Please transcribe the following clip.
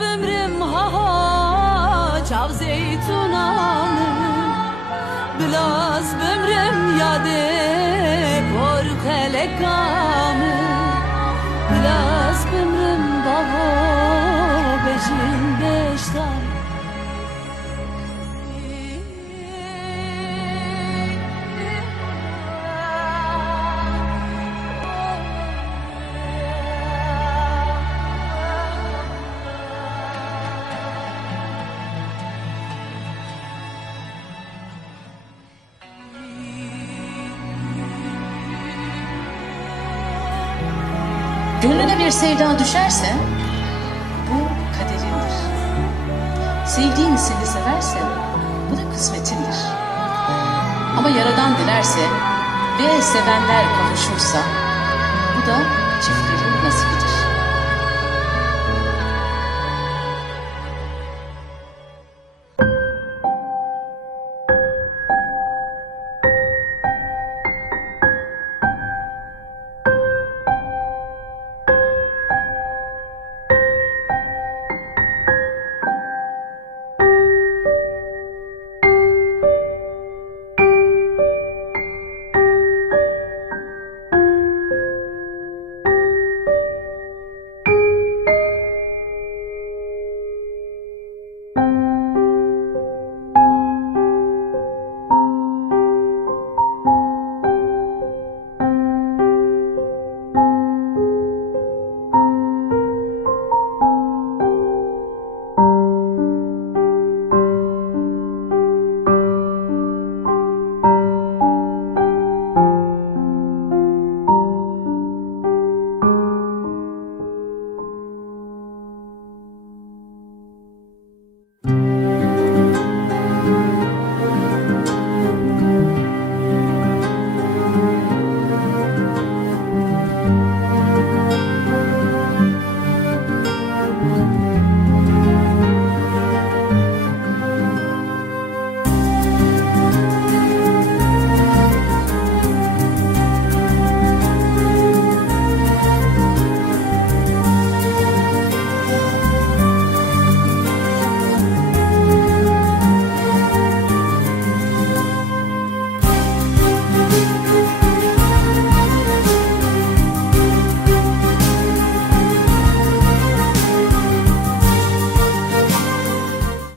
bimrim ha ha çav zeytunanı Bilaz bimrim yade por Gönlüne bir sevda düşerse bu kaderindir. Sevdiğin seni severse bu da kısmetindir. Ama yaradan dilerse ve sevenler kavuşursa